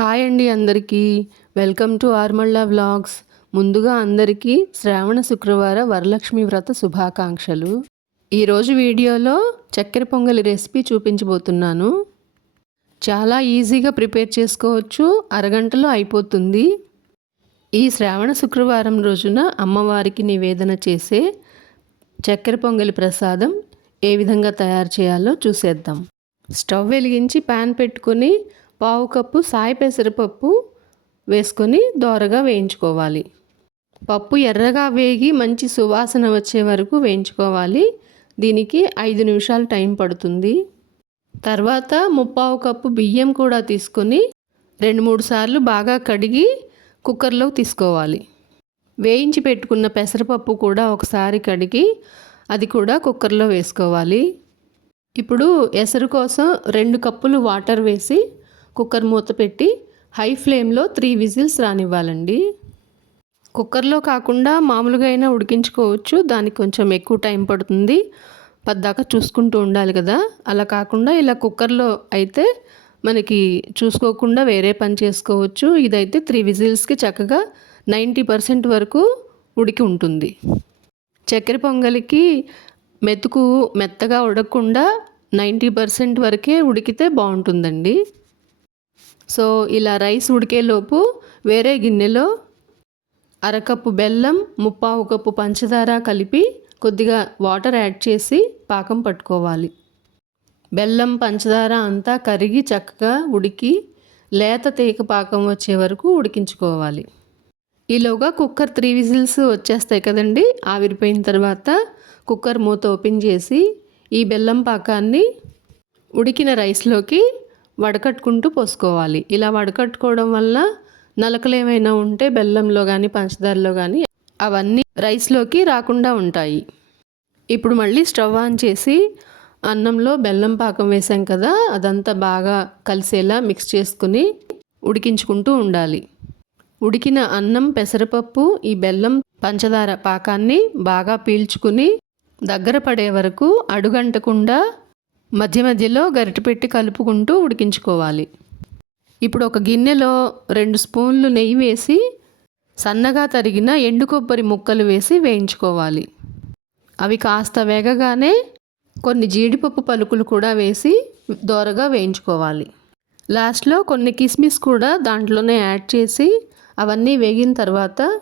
Hi అండి అందరికీ. Welcome to Armalla vlogs. ముందుగా అందరికీ శ్రావణ శుక్రవార వరలక్ష్మి వ్రత శుభాకాంక్షలు. ఈరోజు వీడియోలో చక్కెర పొంగలి రెసిపీ చూపించబోతున్నాను. చాలా ఈజీగా ప్రిపేర్ చేసుకోవచ్చు. అరగంటలో అయిపోతుంది. ఈ శ్రావణ శుక్రవారం రోజున అమ్మవారికి నివేదన చేసే చక్కెర పొంగలి ప్రసాదం ఏ విధంగా తయారు చేయాలో చూసేద్దాం. స్టవ్ వెలిగించి ప్యాన్ పెట్టుకొని పావు కప్పు సాయి పెసరపప్పు వేసుకొని దోరగా వేయించుకోవాలి. పప్పు ఎర్రగా వేగి మంచి సువాసన వచ్చే వరకు వేయించుకోవాలి. దీనికి ఐదు నిమిషాలు టైం పడుతుంది. తర్వాత ముప్పావు కప్పు బియ్యం కూడా తీసుకొని రెండు మూడు సార్లు బాగా కడిగి కుక్కర్లో తీసుకోవాలి. వేయించి పెట్టుకున్న పెసరపప్పు కూడా ఒకసారి కడిగి అది కూడా కుక్కర్లో వేసుకోవాలి. ఇప్పుడు ఎసరు కోసం రెండు కప్పులు వాటర్ వేసి కుక్కర్ మూత పెట్టి హై ఫ్లేమ్లో త్రీ విజిల్స్ రానివ్వాలండి. కుక్కర్లో కాకుండా మామూలుగా అయినా ఉడికించుకోవచ్చు దానికి కొంచెం ఎక్కువ టైం పడుతుంది. పద్దాకా చూసుకుంటూ ఉండాలి కదా. అలా కాకుండా ఇలా కుక్కర్లో అయితే మనకి చూసుకోకుండా వేరే పని చేసుకోవచ్చు. ఇదైతే త్రీ విజిల్స్కి చక్కగా నైంటీ పర్సెంట్ వరకు ఉడికి ఉంటుంది. చక్కెర పొంగలికి మెతుకు మెత్తగా ఉడకకుండా నైంటీ పర్సెంట్ వరకే ఉడికితే బాగుంటుందండి. సో ఇలా రైస్ ఉడికేలోపు వేరే గిన్నెలో అరకప్పు బెల్లం ముప్పావు కప్పు పంచదార కలిపి కొద్దిగా వాటర్ యాడ్ చేసి పాకం పట్టుకోవాలి. బెల్లం పంచదార అంతా కరిగి చక్కగా ఉడికి లేత తీగ పాకం వచ్చే వరకు ఉడికించుకోవాలి. ఈలోగా కుక్కర్ త్రీ విజిల్స్ వచ్చేస్తాయి కదండి ఆవిరిపోయిన తర్వాత కుక్కర్ మూత ఓపెన్ చేసి ఈ బెల్లం పాకాన్ని ఉడికిన రైస్లోకి వడకట్టుకుంటూ పోసుకోవాలి. ఇలా వడకట్టుకోవడం వల్ల నలకలు ఏమైనా ఉంటే బెల్లంలో కానీ పంచదారలో కానీ అవన్నీ రైస్లోకి రాకుండా ఉంటాయి. ఇప్పుడు మళ్ళీ స్టవ్ ఆన్ చేసి అన్నంలో బెల్లం పాకం వేసాం కదా అదంతా బాగా కలిసేలా మిక్స్ చేసుకుని ఉడికించుకుంటూ ఉండాలి. ఉడికిన అన్నం పెసరపప్పు ఈ బెల్లం పంచదార పాకాన్ని బాగా పీల్చుకుని దగ్గర పడే వరకు అడుగంటకుండా మధ్య మధ్యలో గరిటె పెట్టి కలుపుకుంటూ ఉడికించుకోవాలి. ఇప్పుడు ఒక గిన్నెలో రెండు స్పూన్లు నెయ్యి వేసి సన్నగా తరిగిన ఎండు కొబ్బరి ముక్కలు వేసి వేయించుకోవాలి. అవి కాస్త వేగగానే కొన్ని జీడిపప్పు పలుకులు కూడా వేసి దోరగా వేయించుకోవాలి. లాస్ట్లో కొన్ని కిస్మిస్ కూడా దాంట్లోనే యాడ్ చేసి అవన్నీ వేగిన తర్వాత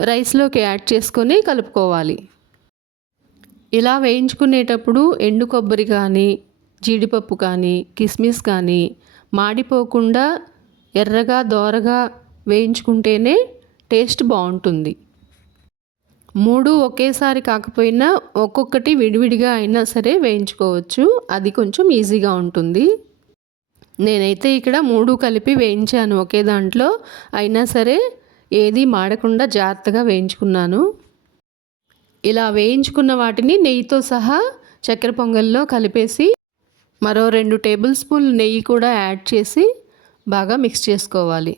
రైస్లోకి యాడ్ చేసుకొని కలుపుకోవాలి. ఇలా వేయించుకునేటప్పుడు ఎండు కొబ్బరి కానీ జీడిపప్పు కానీ కిస్మిస్ కానీ మాడిపోకుండా ఎర్రగా దోరగా వేయించుకుంటేనే టేస్ట్ బాగుంటుంది. మూడు ఒకేసారి కాకపోయినా ఒక్కొక్కటి విడివిడిగా అయినా సరే వేయించుకోవచ్చు. అది కొంచెం ఈజీగా ఉంటుంది. నేనైతే ఇక్కడ మూడు కలిపి వేయించాను ఒకే దాంట్లో. అయినా సరే ఏది మాడకుండా జాగ్రత్తగా వేయించుకున్నాను. ఇలా వేయించుకున్న వాటిని నెయ్యితో సహా చక్కెర పొంగల్లో కలిపేసి మరో రెండు టేబుల్ స్పూన్లు నెయ్యి కూడా యాడ్ చేసి బాగా మిక్స్ చేసుకోవాలి.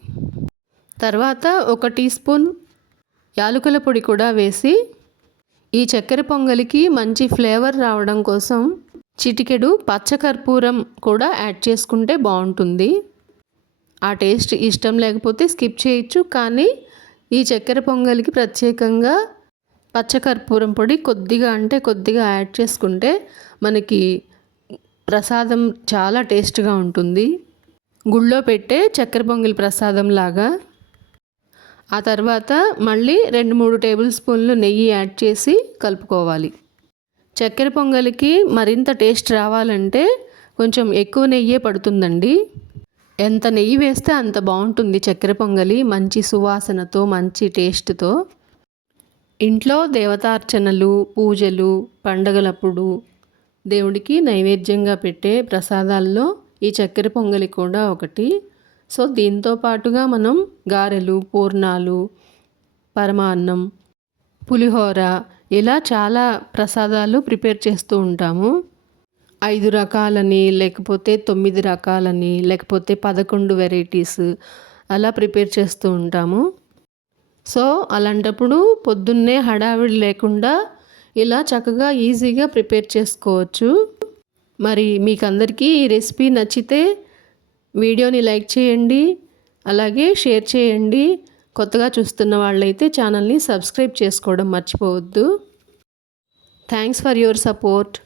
తర్వాత ఒక టీ స్పూన్ యాలకుల పొడి కూడా వేసి ఈ చక్కెర పొంగలికి మంచి ఫ్లేవర్ రావడం కోసం చిటికెడు పచ్చకర్పూరం కూడా యాడ్ చేసుకుంటే బాగుంటుంది. ఆ టేస్ట్ ఇష్టం లేకపోతే స్కిప్ చేయొచ్చు కానీ ఈ చక్కెర పొంగలికి ప్రత్యేకంగా పచ్చకర్పూరం పొడి కొద్దిగా అంటే కొద్దిగా యాడ్ చేసుకుంటే మనకి ప్రసాదం చాలా టేస్ట్గా ఉంటుంది. గుళ్ళో పెట్టే చక్కెర పొంగిల్ ప్రసాదం లాగా. ఆ తర్వాత మళ్ళీ రెండు మూడు టేబుల్ స్పూన్లు నెయ్యి యాడ్ చేసి కలుపుకోవాలి. చక్కెర పొంగలికి మరింత టేస్ట్ రావాలంటే కొంచెం ఎక్కువ నెయ్యే పడుతుందండి. ఎంత నెయ్యి వేస్తే అంత బాగుంటుంది చక్కెర పొంగలి మంచి సువాసనతో మంచి టేస్ట్తో. ఇంట్లో దేవతార్చనలు పూజలు పండగలప్పుడు దేవుడికి నైవేద్యంగా పెట్టే ప్రసాదాల్లో ఈ చక్కెర పొంగలి కూడా ఒకటి. సో దీంతో పాటుగా మనం గారెలు పూర్ణాలు పరమాన్నం పులిహోర ఇలా చాలా ప్రసాదాలు ప్రిపేర్ చేస్తూ ఉంటాము. ఐదు రకాలని లేకపోతే తొమ్మిది రకాలని లేకపోతే పదకొండు వెరైటీస్ అలా ప్రిపేర్ చేస్తూ ఉంటాము. సో అలాంటప్పుడు పొద్దున్నే హడావిడి లేకుండా ఇలా చక్కగా ఈజీగా ప్రిపేర్ చేసుకోవచ్చు. మరి మీకు అందరికీ ఈ రెసిపీ నచ్చితే వీడియోని లైక్ చేయండి అలాగే షేర్ చేయండి. కొత్తగా చూస్తున్న వాళ్ళైతే ఛానల్ని సబ్స్క్రైబ్ చేసుకోవడం మర్చిపోవద్దు. Thanks for your support.